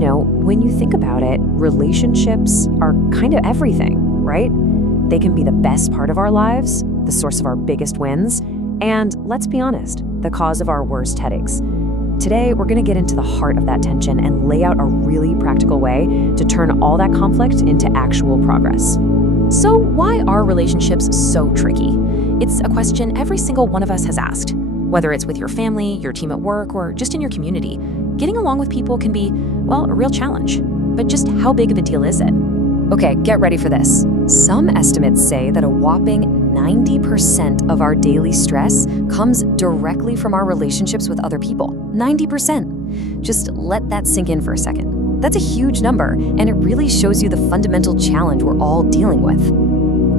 When you think about it, relationships are kind of everything, right? They can be the best part of our lives, the source of our biggest wins, and let's be honest, the cause of our worst headaches. Today, we're going to get into the heart of that tension and lay out a really practical way to turn all that conflict into actual progress. So why are relationships so tricky? It's a question every single one of us has asked. Whether it's with your family, your team at work, or just in your community, getting along with people can be, well, a real challenge. But just how big of a deal is it? Okay, get ready for this. Some estimates say that a whopping 90% of our daily stress comes directly from our relationships with other people. 90%. Just let that sink in for a second. That's a huge number, and it really shows you the fundamental challenge we're all dealing with.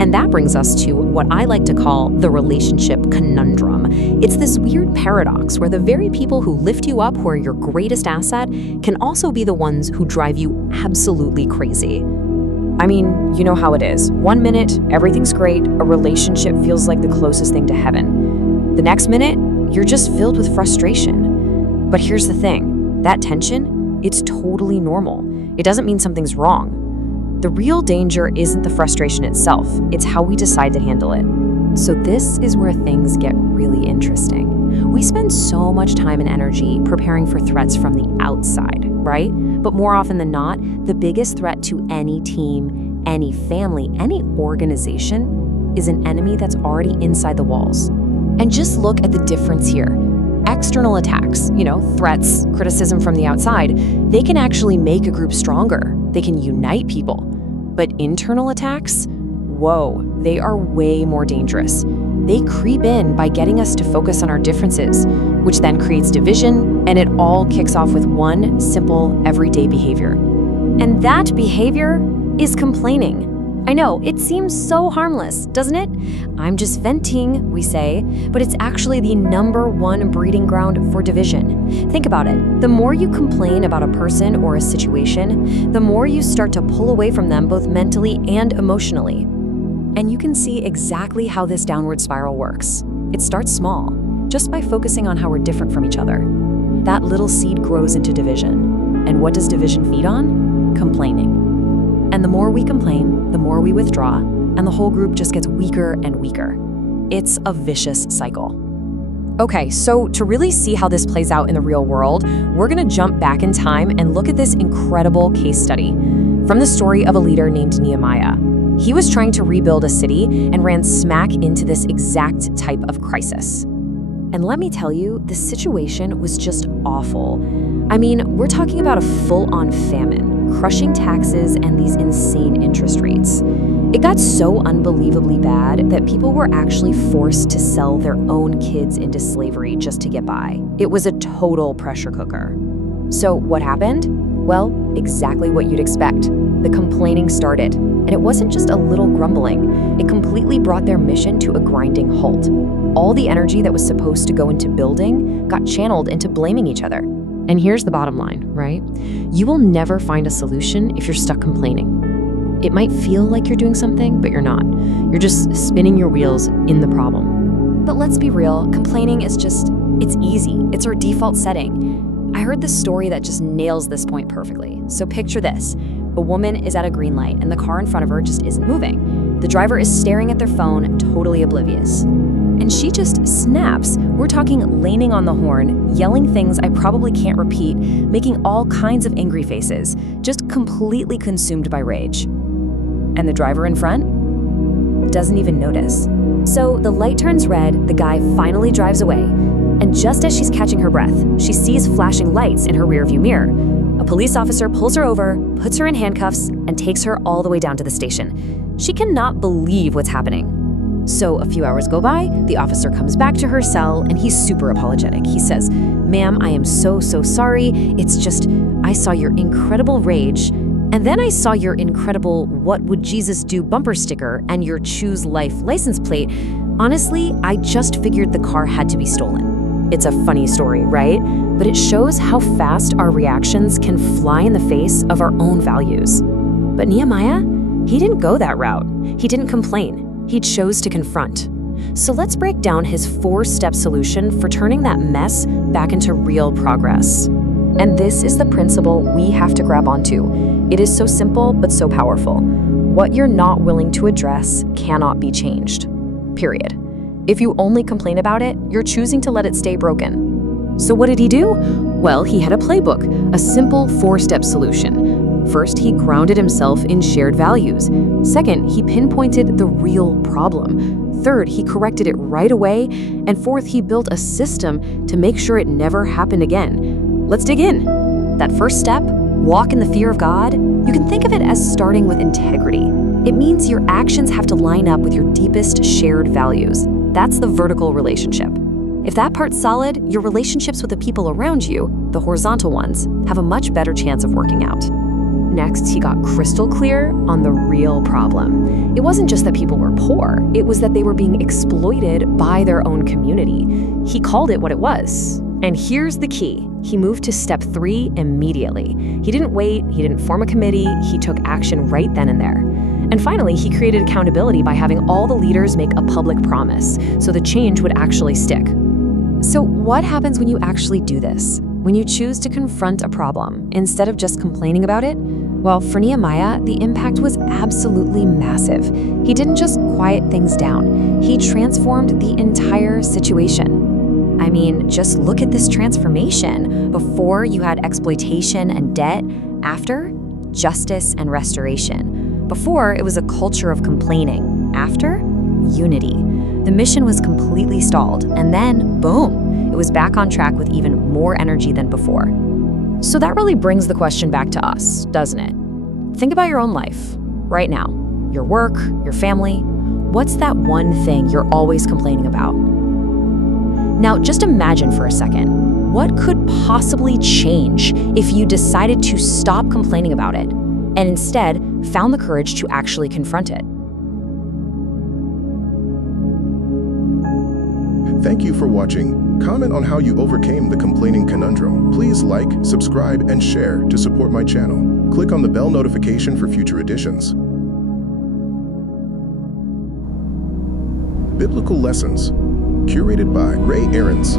And that brings us to what I like to call the relationship conundrum. It's this weird paradox where the very people who lift you up, who are your greatest asset, can also be the ones who drive you absolutely crazy. I mean, you know how it is. 1 minute, everything's great, a relationship feels like the closest thing to heaven. The next minute, you're just filled with frustration. But here's the thing, that tension, it's totally normal. It doesn't mean something's wrong. The real danger isn't the frustration itself, it's how we decide to handle it. So this is where things get really interesting. We spend so much time and energy preparing for threats from the outside, right? But more often than not, the biggest threat to any team, any family, any organization is an enemy that's already inside the walls. And just look at the difference here. External attacks, threats, criticism from the outside, they can actually make a group stronger. They can unite people. But internal attacks, whoa, they are way more dangerous. They creep in by getting us to focus on our differences, which then creates division, and it all kicks off with one simple, everyday behavior. And that behavior is complaining. I know, it seems so harmless, doesn't it? I'm just venting, we say, but it's actually the #1 breeding ground for division. Think about it. The more you complain about a person or a situation, the more you start to pull away from them both mentally and emotionally. And you can see exactly how this downward spiral works. It starts small, just by focusing on how we're different from each other. That little seed grows into division. And what does division feed on? Complaining. And the more we complain, the more we withdraw, and the whole group just gets weaker and weaker. It's a vicious cycle. Okay, so to really see how this plays out in the real world, we're gonna jump back in time and look at this incredible case study from the story of a leader named Nehemiah. He was trying to rebuild a city and ran smack into this exact type of crisis. And let me tell you, the situation was just awful. I mean, we're talking about a full-on famine, crushing taxes, and these insane interest rates. It got so unbelievably bad that people were actually forced to sell their own kids into slavery just to get by. It was a total pressure cooker. So what happened? Well, exactly what you'd expect. The complaining started, and it wasn't just a little grumbling. It completely brought their mission to a grinding halt. All the energy that was supposed to go into building got channeled into blaming each other. And here's the bottom line, right? You will never find a solution if you're stuck complaining. It might feel like you're doing something, but you're not. You're just spinning your wheels in the problem. But let's be real, complaining is it's easy. It's our default setting. I heard this story that just nails this point perfectly. So picture this. A woman is at a green light and the car in front of her just isn't moving. The driver is staring at their phone, totally oblivious. And she just snaps. We're talking laning on the horn, yelling things I probably can't repeat, making all kinds of angry faces, just completely consumed by rage. And the driver in front doesn't even notice. So the light turns red, the guy finally drives away, and just as she's catching her breath, she sees flashing lights in her rearview mirror. A police officer pulls her over, puts her in handcuffs, and takes her all the way down to the station. She cannot believe what's happening. So a few hours go by, the officer comes back to her cell, and he's super apologetic. He says, "Ma'am, I am so sorry. It's just, I saw your incredible rage, and then I saw your incredible 'What would Jesus do' bumper sticker and your Choose Life license plate. Honestly, I just figured the car had to be stolen." It's a funny story, right? But it shows how fast our reactions can fly in the face of our own values. But Nehemiah, he didn't go that route. He didn't complain. He chose to confront. So let's break down his 4-step solution for turning that mess back into real progress. And this is the principle we have to grab onto. It is so simple, but so powerful. What you're not willing to address cannot be changed. Period. If you only complain about it, you're choosing to let it stay broken. So what did he do? Well, he had a playbook, a simple 4-step solution. First, he grounded himself in shared values. Second, he pinpointed the real problem. Third, he corrected it right away. And fourth, he built a system to make sure it never happened again. Let's dig in. That first step, walk in the fear of God, you can think of it as starting with integrity. It means your actions have to line up with your deepest shared values. That's the vertical relationship. If that part's solid, your relationships with the people around you, the horizontal ones, have a much better chance of working out. Next, he got crystal clear on the real problem. It wasn't just that people were poor, it was that they were being exploited by their own community. He called it what it was. And here's the key. He moved to step 3 immediately. He didn't wait, he didn't form a committee, he took action right then and there. And finally, he created accountability by having all the leaders make a public promise, so the change would actually stick. So what happens when you actually do this? When you choose to confront a problem instead of just complaining about it? Well, for Nehemiah, the impact was absolutely massive. He didn't just quiet things down, he transformed the entire situation. I mean, just look at this transformation. Before, you had exploitation and debt. After, justice and restoration. Before, it was a culture of complaining. After, unity. The mission was completely stalled, and then, boom, it was back on track with even more energy than before. So that really brings the question back to us, doesn't it? Think about your own life, right now. Your work, your family. What's that one thing you're always complaining about? Now, just imagine for a second, what could possibly change if you decided to stop complaining about it and instead found the courage to actually confront it? Thank you for watching. Comment on how you overcame the complaining conundrum. Please like, subscribe, and share to support my channel. Click on the bell notification for future editions. Biblical Lessons, curated by Ray Aarons.